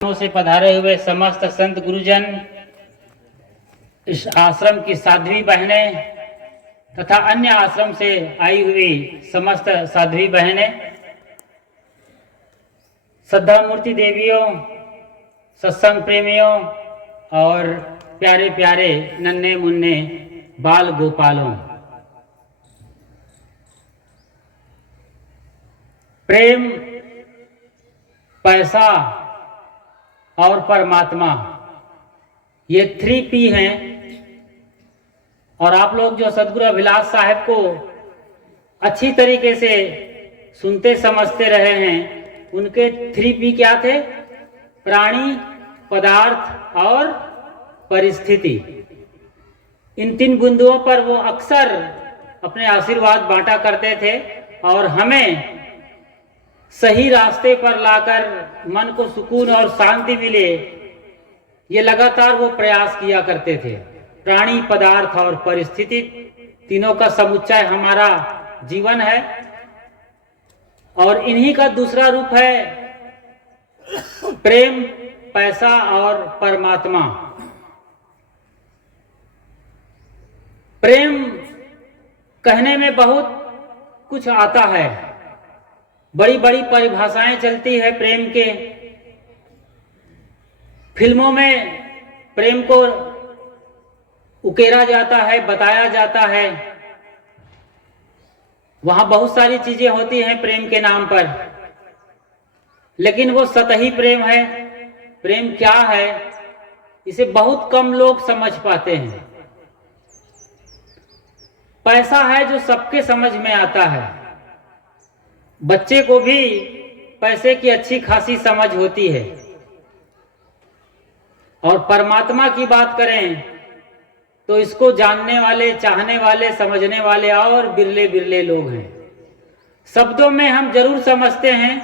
से पधारे हुए समस्त संत गुरुजन, इस आश्रम की साध्वी बहनें तथा अन्य आश्रम से आई हुई समस्त साध्वी बहनें, श्रद्धा मूर्ति देवियों, सत्संग प्रेमियों और प्यारे प्यारे नन्हे मुन्ने बाल गोपालों, प्रेम, पैसा और परमात्मा, ये 3P हैं। और आप लोग जो सदगुरु अभिलाष साहब को अच्छी तरीके से सुनते समझते रहे हैं, उनके 3P क्या थे? प्राणी, पदार्थ और परिस्थिति। इन 3 बिंदुओं पर वो अक्सर अपने आशीर्वाद बांटा करते थे और हमें सही रास्ते पर लाकर मन को सुकून और शांति मिले, ये लगातार वो प्रयास किया करते थे। प्राणी, पदार्थ और परिस्थिति, तीनों का समुच्चय हमारा जीवन है और इन्हीं का दूसरा रूप है प्रेम, पैसा और परमात्मा। प्रेम कहने में बहुत कुछ आता है, बड़ी बड़ी परिभाषाएं चलती है प्रेम के। फिल्मों में प्रेम को उकेरा जाता है, बताया जाता है, वहां बहुत सारी चीजें होती हैं प्रेम के नाम पर, लेकिन वो सतही प्रेम है। प्रेम क्या है, इसे बहुत कम लोग समझ पाते हैं। पैसा है जो सबके समझ में आता है, बच्चे को भी पैसे की अच्छी खासी समझ होती है। और परमात्मा की बात करें तो इसको जानने वाले, चाहने वाले, समझने वाले और बिरले बिरले लोग हैं। शब्दों में हम जरूर समझते हैं,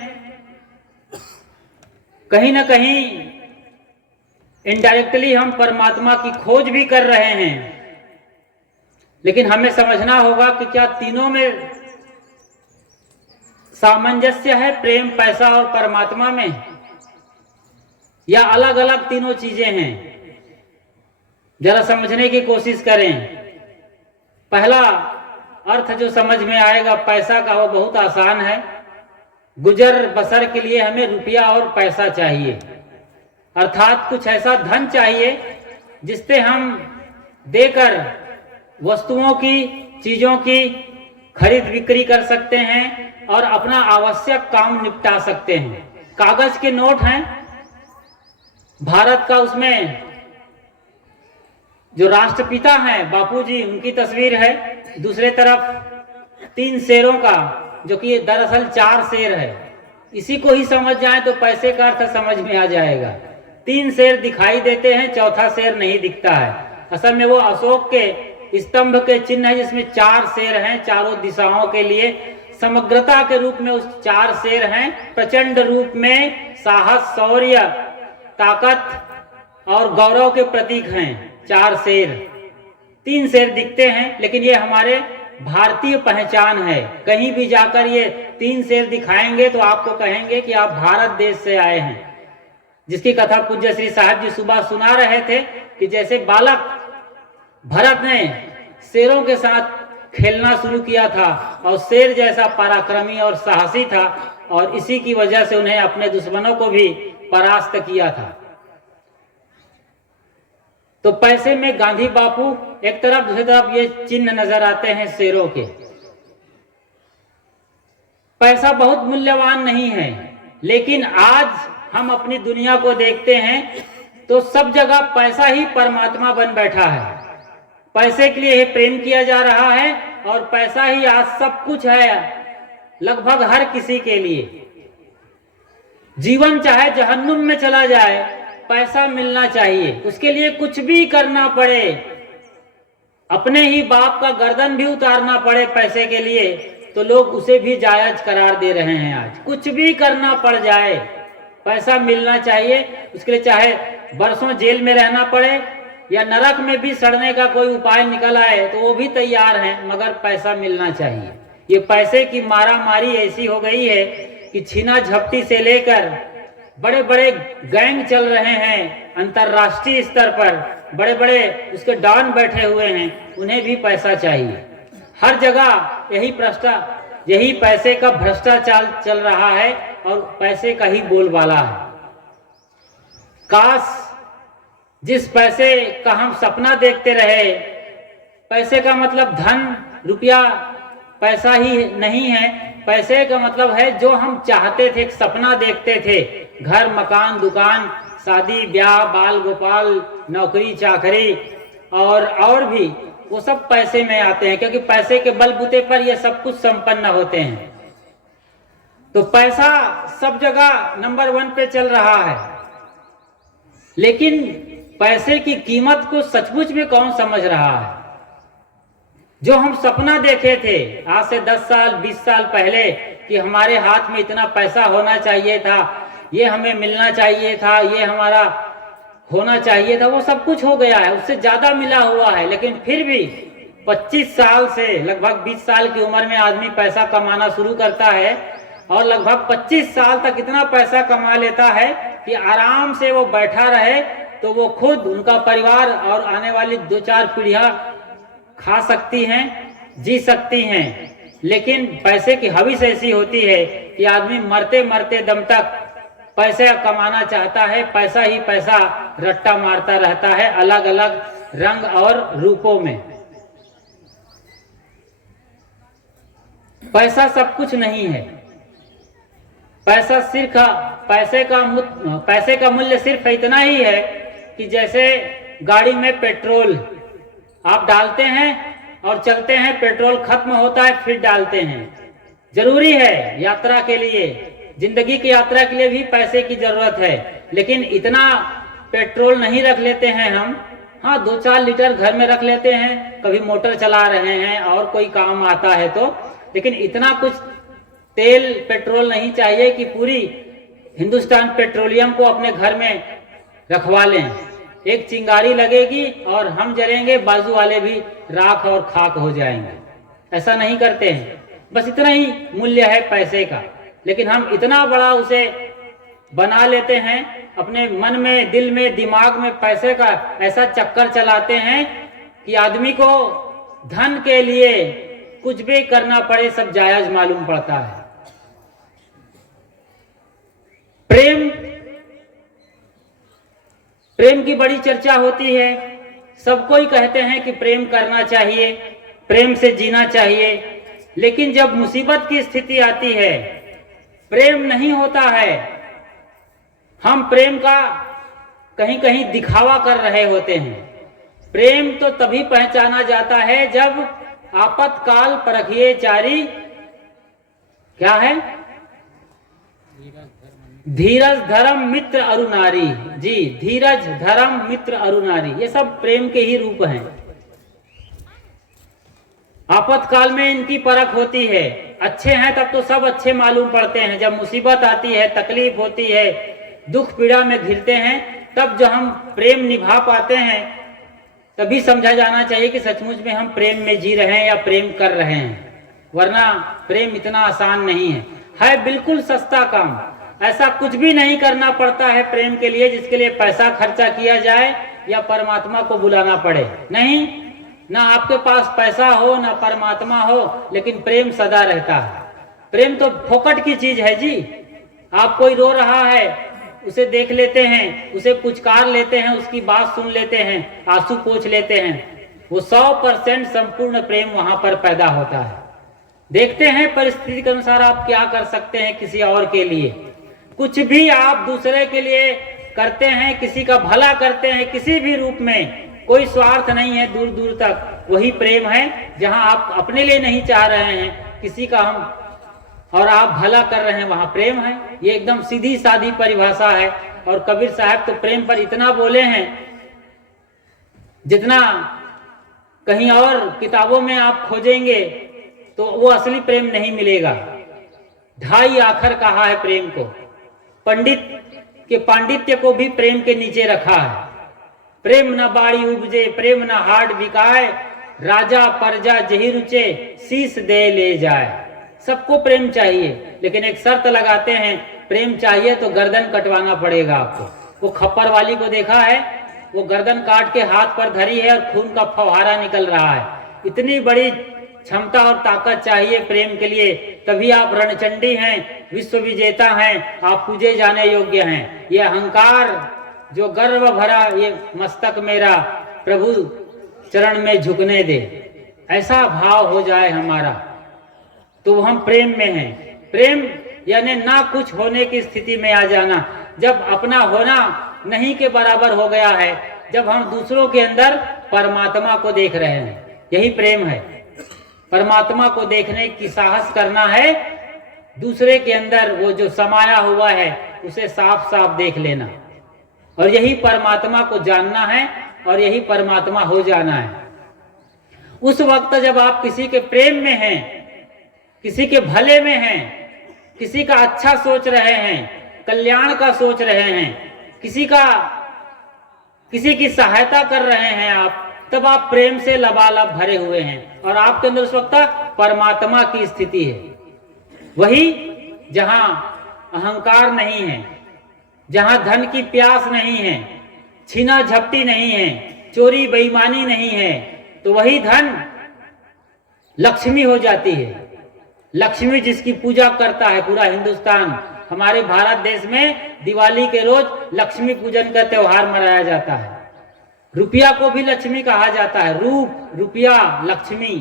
कहीं ना कहीं इनडायरेक्टली हम परमात्मा की खोज भी कर रहे हैं, लेकिन हमें समझना होगा कि क्या तीनों में सामंजस्य है, प्रेम, पैसा और परमात्मा में, या अलग अलग तीनों चीजें हैं? जरा समझने की कोशिश करें। पहला अर्थ जो समझ में आएगा पैसा का, वो बहुत आसान है। गुजर बसर के लिए हमें रुपया और पैसा चाहिए, अर्थात कुछ ऐसा धन चाहिए जिससे हम देकर वस्तुओं की, चीजों की खरीद बिक्री कर सकते हैं और अपना आवश्यक काम निपटा सकते हैं। कागज के नोट हैं भारत का, उसमें जो राष्ट्रपिता हैं बापूजी, उनकी तस्वीर है। दूसरे तरफ 3 शेरों का, जो कि दरअसल 4 शेर है। इसी को ही समझ जाए तो पैसे का अर्थ समझ में आ जाएगा। 3 शेर दिखाई देते हैं, चौथा शेर नहीं दिखता है। असल में वो अशोक के स्तंभ के चिन्ह है जिसमें 4 शेर हैं, चारों दिशाओं के लिए समग्रता के रूप में उस 4 शेर हैं। प्रचंड रूप में साहस, शौर्य, ताकत और गौरव के प्रतीक हैं 4 शेर। 3 शेर दिखते हैं, लेकिन ये हमारे भारतीय पहचान है। कहीं भी जाकर ये 3 शेर दिखाएंगे तो आपको कहेंगे कि आप भारत देश से आए हैं, जिसकी कथा पूज्य श्री साहब जी सुबह सुना रहे थे कि जैसे बालक भरत ने शेरों के साथ खेलना शुरू किया था और शेर जैसा पराक्रमी और साहसी था, और इसी की वजह से उन्हें अपने दुश्मनों को भी परास्त किया था। तो पैसे में गांधी बापू एक तरफ, दूसरी तरफ ये चिन्ह नजर आते हैं शेरों के। पैसा बहुत मूल्यवान नहीं है, लेकिन आज हम अपनी दुनिया को देखते हैं तो सब जगह पैसा ही परमात्मा बन बैठा है। पैसे के लिए प्रेम किया जा रहा है और पैसा ही आज सब कुछ है लगभग हर किसी के लिए। जीवन चाहे जहन्नुम में चला जाए, पैसा मिलना चाहिए। उसके लिए कुछ भी करना पड़े, अपने ही बाप का गर्दन भी उतारना पड़े पैसे के लिए, तो लोग उसे भी जायज करार दे रहे हैं। आज कुछ भी करना पड़ जाए, पैसा मिलना चाहिए। उसके लिए चाहे बरसों जेल में रहना पड़े या नरक में भी सड़ने का कोई उपाय निकल आए तो वो भी तैयार हैं, मगर पैसा मिलना चाहिए। ये पैसे की मारा मारी ऐसी हो गई है कि छीना झपटी से लेकर बड़े बड़े गैंग चल रहे हैं अंतर्राष्ट्रीय स्तर पर, बड़े बड़े उसके डॉन बैठे हुए हैं, उन्हें भी पैसा चाहिए। हर जगह यही पैसे का भ्रष्टाचार चल रहा है और पैसे का ही बोलबाला है। काश जिस पैसे का हम सपना देखते रहे, पैसे का मतलब धन रुपया पैसा ही नहीं है, पैसे का मतलब है जो हम चाहते थे, सपना देखते थे, घर मकान दुकान शादी ब्याह बाल गोपाल नौकरी चाकरी और भी, वो सब पैसे में आते हैं, क्योंकि पैसे के बलबूते पर ये सब कुछ संपन्न होते हैं। तो पैसा सब जगह नंबर 1 पे चल रहा है, लेकिन पैसे की कीमत को सचमुच में कौन समझ रहा है? जो हम सपना देखे थे आज से 10 साल 20 साल पहले कि हमारे हाथ में इतना पैसा होना चाहिए था, ये हमें मिलना चाहिए था, ये हमारा होना चाहिए था, वो सब कुछ हो गया है, उससे ज्यादा मिला हुआ है। लेकिन फिर भी 25 साल से लगभग 20 साल की उम्र में आदमी पैसा कमाना शुरू करता है और लगभग 25 साल तक इतना पैसा कमा लेता है कि आराम से वो बैठा रहे तो वो खुद, उनका परिवार और आने वाली 2-4 पीढ़ियां खा सकती हैं, जी सकती हैं। लेकिन पैसे की हविस ऐसी होती है कि आदमी मरते मरते दम तक पैसा कमाना चाहता है, पैसा ही पैसा रट्टा मारता रहता है अलग अलग रंग और रूपों में। पैसा सब कुछ नहीं है। पैसा सिर्फ पैसे का मूल्य सिर्फ इतना ही है कि जैसे गाड़ी में पेट्रोल आप डालते हैं और चलते हैं, पेट्रोल खत्म होता है फिर डालते हैं। जरूरी है यात्रा के लिए, जिंदगी की यात्रा के लिए भी पैसे की जरूरत है, लेकिन इतना पेट्रोल नहीं रख लेते हैं हम। हाँ 2-4 लीटर घर में रख लेते हैं, कभी मोटर चला रहे हैं और कोई काम आता है तो, लेकिन इतना कुछ तेल पेट्रोल नहीं चाहिए कि पूरी हिंदुस्तान पेट्रोलियम को अपने घर में रखवा लें। एक चिंगारी लगेगी और हम जलेंगे, बाजू वाले भी राख और खाक हो जाएंगे। ऐसा नहीं करते हैं, बस इतना ही मूल्य है पैसे का। लेकिन हम इतना बड़ा उसे बना लेते हैं अपने मन में, दिल में, दिमाग में, पैसे का ऐसा चक्कर चलाते हैं कि आदमी को धन के लिए कुछ भी करना पड़े सब जायज मालूम पड़ता है। प्रेम की बड़ी चर्चा होती है, सबको ही कहते हैं कि प्रेम करना चाहिए, प्रेम से जीना चाहिए, लेकिन जब मुसीबत की स्थिति आती है प्रेम नहीं होता है। हम प्रेम का कहीं कहीं दिखावा कर रहे होते हैं। प्रेम तो तभी पहचाना जाता है जब आपातकाल परखिए चारी, क्या है, धीरज धर्म मित्र अरुनारी। जी, धीरज धर्म मित्र अरुनारी, ये सब प्रेम के ही रूप हैं। आपातकाल में इनकी परख होती है। अच्छे हैं तब तो सब अच्छे मालूम पड़ते हैं, जब मुसीबत आती है, तकलीफ होती है, दुख पीड़ा में घिरते हैं, तब जो हम प्रेम निभा पाते हैं तभी समझा जाना चाहिए कि सचमुच में हम प्रेम में जी रहे हैं या प्रेम कर रहे हैं। वरना प्रेम इतना आसान नहीं है बिल्कुल सस्ता काम। ऐसा कुछ भी नहीं करना पड़ता है प्रेम के लिए जिसके लिए पैसा खर्चा किया जाए या परमात्मा को बुलाना पड़े। नहीं, ना आपके पास पैसा हो ना परमात्मा हो, लेकिन प्रेम सदा रहता है। प्रेम तो फोकट की चीज है जी। आप कोई रो रहा है, उसे देख लेते हैं, उसे पुचकार लेते हैं, उसकी बात सुन लेते हैं, आंसू पोंछ लेते हैं, वो 100% संपूर्ण प्रेम वहां पर पैदा होता है। देखते हैं परिस्थिति के अनुसार आप क्या कर सकते हैं किसी और के लिए। कुछ भी आप दूसरे के लिए करते हैं, किसी का भला करते हैं किसी भी रूप में, कोई स्वार्थ नहीं है दूर दूर तक, वही प्रेम है। जहां आप अपने लिए नहीं चाह रहे हैं, किसी का हम और आप भला कर रहे हैं, वहां प्रेम है। ये एकदम सीधी सादी परिभाषा है। और कबीर साहब तो प्रेम पर इतना बोले हैं जितना कहीं और किताबों में आप खोजेंगे तो वो असली प्रेम नहीं मिलेगा। 2.5 आखर कहा है प्रेम को। पंडित के पांडित्य को भी प्रेम के नीचे रखा है। प्रेम न बाड़ी उपजे, प्रेम न हाट बिकाए, राजा प्रजा जही रुचे, शीश दे ले जाए। सबको प्रेम चाहिए, लेकिन एक शर्त लगाते हैं, प्रेम चाहिए तो गर्दन कटवाना पड़ेगा आपको। वो खप्पर वाली को देखा है, वो गर्दन काट के हाथ पर धरी है और खून का फव्वारा निकल रहा है। इतनी बड़ी क्षमता और ताकत चाहिए प्रेम के लिए, तभी आप रणचंडी हैं, विश्व विजेता हैं, आप पूजे जाने योग्य हैं। ये अहंकार जो गर्व भरा ये मस्तक मेरा प्रभु चरण में झुकने दे, ऐसा भाव हो जाए हमारा, तो हम प्रेम में हैं। प्रेम यानी ना कुछ होने की स्थिति में आ जाना, जब अपना होना नहीं के बराबर हो गया है, जब हम दूसरों के अंदर परमात्मा को देख रहे हैं, यही प्रेम है। परमात्मा को देखने की साहस करना है, दूसरे के अंदर वो जो समाया हुआ है उसे साफ साफ देख लेना, और यही परमात्मा को जानना है और यही परमात्मा हो जाना है। उस वक्त जब आप किसी के प्रेम में हैं, किसी के भले में हैं, किसी का अच्छा सोच रहे हैं, कल्याण का सोच रहे हैं, किसी की सहायता कर रहे हैं आप, तब आप प्रेम से लबालब भरे हुए हैं और आपके अंदर उस वक्त परमात्मा की स्थिति है। वही जहां अहंकार नहीं है, जहां धन की प्यास नहीं है, छीना झपटी नहीं है, चोरी बेईमानी नहीं है, तो वही धन लक्ष्मी हो जाती है। लक्ष्मी जिसकी पूजा करता है पूरा हिंदुस्तान, हमारे भारत देश में दिवाली के रोज लक्ष्मी पूजन का त्योहार मनाया जाता है। रुपया को भी लक्ष्मी कहा जाता है, रूप, रुपया, लक्ष्मी,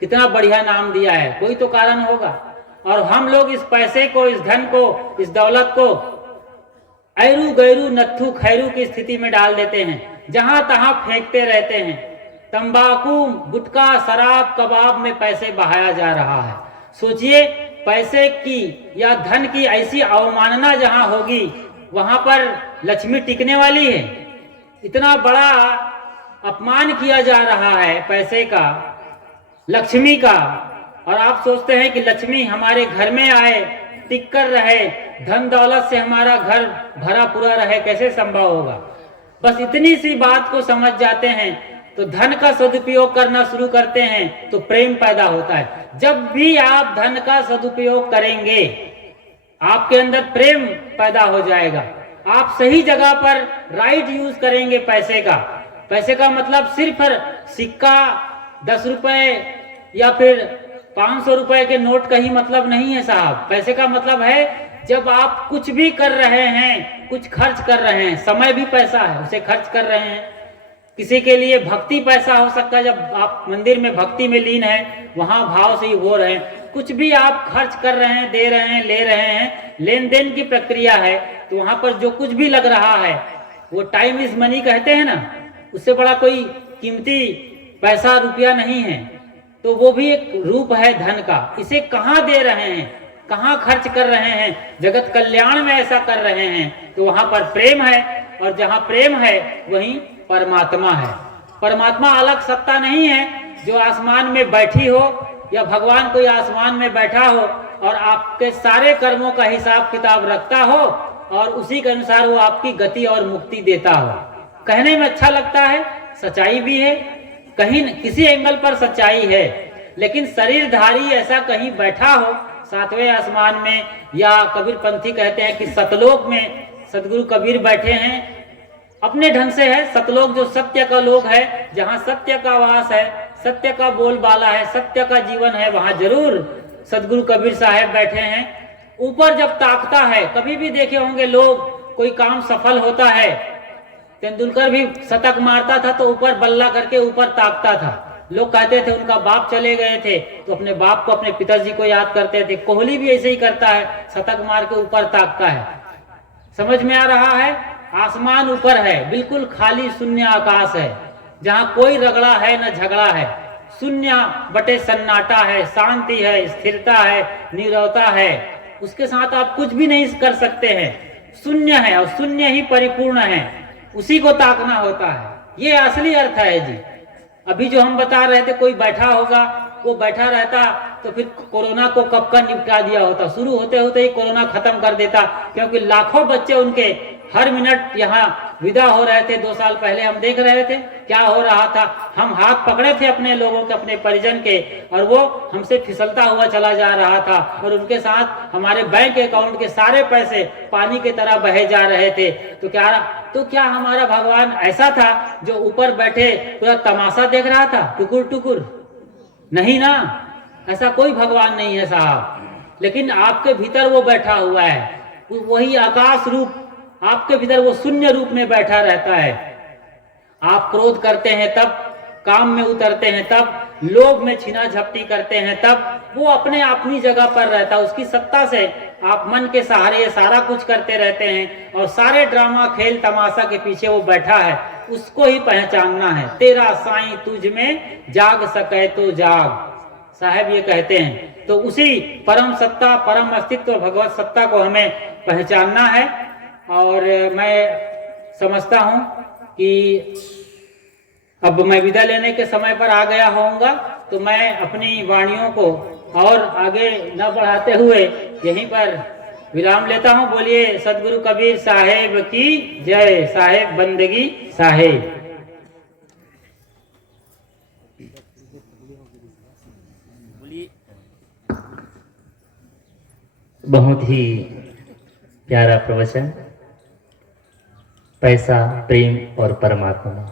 कितना बढ़िया नाम दिया है, कोई तो कारण होगा। और हम लोग इस पैसे को, इस धन को, इस दौलत को ऐरू गैरू नत्थु खैरू की स्थिति में डाल देते हैं, जहां तहां फेंकते रहते हैं। तंबाकू, गुटखा, शराब, कबाब में पैसे बहाया जा रहा है। सोचिए, पैसे की या धन की ऐसी अवमानना जहां होगी, वहां पर लक्ष्मी टिकने वाली है? इतना बड़ा अपमान किया जा रहा है पैसे का, लक्ष्मी का, और आप सोचते हैं कि लक्ष्मी हमारे घर में आए, टिक कर रहे, धन दौलत से हमारा घर भरा पूरा रहे, कैसे संभव होगा? बस इतनी सी बात को समझ जाते हैं तो धन का सदुपयोग करना शुरू करते हैं, तो प्रेम पैदा होता है। जब भी आप धन का सदुपयोग करेंगे, आपके अंदर प्रेम पैदा हो जाएगा। आप सही जगह पर राइट यूज करेंगे पैसे का। पैसे का मतलब सिर्फ सिक्का, 10 रुपए या फिर 500 रुपए के नोट का ही मतलब नहीं है साहब। पैसे का मतलब है जब आप कुछ भी कर रहे हैं, कुछ खर्च कर रहे हैं, समय भी पैसा है, उसे खर्च कर रहे हैं। किसी के लिए भक्ति पैसा हो सकता है, जब आप मंदिर में भक्ति में लीन हैं, वहां भाव से ही हो रहे हैं। कुछ भी आप खर्च कर रहे हैं, दे रहे हैं, ले रहे हैं, लेन देन की प्रक्रिया है, तो वहां पर जो कुछ भी लग रहा है वो टाइम इज मनी कहते हैं ना, उससे बड़ा कोई कीमती पैसा रुपया नहीं है। तो वो भी एक रूप है धन का। इसे कहाँ दे रहे हैं, कहाँ खर्च कर रहे हैं, जगत कल्याण में ऐसा कर रहे हैं, तो वहां पर प्रेम है, और जहां प्रेम है वहीं परमात्मा है। परमात्मा अलग सत्ता नहीं है जो आसमान में बैठी हो, या भगवान कोई आसमान में बैठा हो और आपके सारे कर्मों का हिसाब किताब रखता हो और उसी के अनुसार वो आपकी गति और मुक्ति देता हो। कहने में अच्छा लगता है, सच्चाई भी है, कहीं किसी एंगल पर सच्चाई है, लेकिन शरीरधारी ऐसा कहीं बैठा हो 7वें आसमान में, या कबीर पंथी कहते हैं कि सतलोक में सदगुरु कबीर बैठे हैं, अपने ढंग से है। सतलोक जो सत्य का लोक है, जहाँ सत्य का वास है, सत्य का बोलबाला है, सत्य का जीवन है, वहां जरूर सदगुरु कबीर साहब बैठे हैं। ऊपर जब ताकता है, कभी भी देखे होंगे लोग, कोई काम सफल होता है, तेंदुलकर भी शतक मारता था तो ऊपर बल्ला करके ऊपर ताकता था। लोग कहते थे उनका बाप चले गए थे तो अपने बाप को, अपने पिताजी को याद करते थे। कोहली भी ऐसे ही करता है, शतक मार के ऊपर ताकता है। समझ में आ रहा है? आसमान ऊपर है, बिल्कुल खाली शून्य आकाश है, जहां कोई रगड़ा है न झगड़ा है, शून्य बटे सन्नाटा है, शांति है, स्थिरता है, नीरवता है। उसके साथ आप कुछ भी नहीं कर सकते हैं, शून्य है और शून्य ही परिपूर्ण है, उसी को ताकना होता है। ये असली अर्थ है जी। अभी जो हम बता रहे थे, कोई बैठा होगा, वो बैठा रहता तो फिर कोरोना को कब का निपटा दिया होता, शुरू होते होते ही कोरोना खत्म कर देता, क्योंकि लाखों बच्चे उनके हर मिनट यहाँ विदा हो रहे थे। 2 साल पहले हम देख रहे थे क्या हो रहा था। हम हाथ पकड़े थे अपने लोगों के, अपने परिजन के, और वो हमसे फिसलता हुआ चला जा रहा था और उनके साथ हमारे बैंक अकाउंट के सारे पैसे पानी की तरह बहे जा रहे थे। तो क्या हमारा भगवान ऐसा था जो ऊपर बैठे पूरा तमाशा देख रहा था टुकुर टुकुर? नहीं ना, ऐसा कोई भगवान नहीं है साहब। लेकिन आपके भीतर वो बैठा हुआ है, वही आकाश रूप आपके भीतर वो शून्य रूप में बैठा रहता है। आप क्रोध करते हैं तब, काम में उतरते हैं तब, लोभ में छीना झपटी करते हैं तब, वो अपने अपनी जगह पर रहता है। उसकी सत्ता से आप मन के सहारे ये सारा कुछ करते रहते हैं और सारे ड्रामा खेल तमाशा के पीछे वो बैठा है। उसको ही पहचानना है। तेरा साईं तुझ में जाग सके तो जाग, साहब ये कहते हैं। तो उसी परम सत्ता, परम अस्तित्व, भगवत सत्ता को हमें पहचानना है। और मैं समझता हूं कि अब मैं विदा लेने के समय पर आ गया होऊंगा, तो मैं अपनी वाणियों को और आगे न बढ़ाते हुए यहीं पर विराम लेता हूं। बोलिए सदगुरु कबीर साहेब की जय। साहेब बंदगी साहेब। बहुत ही प्यारा प्रवचन। पैसा, प्रेम और परमात्मा।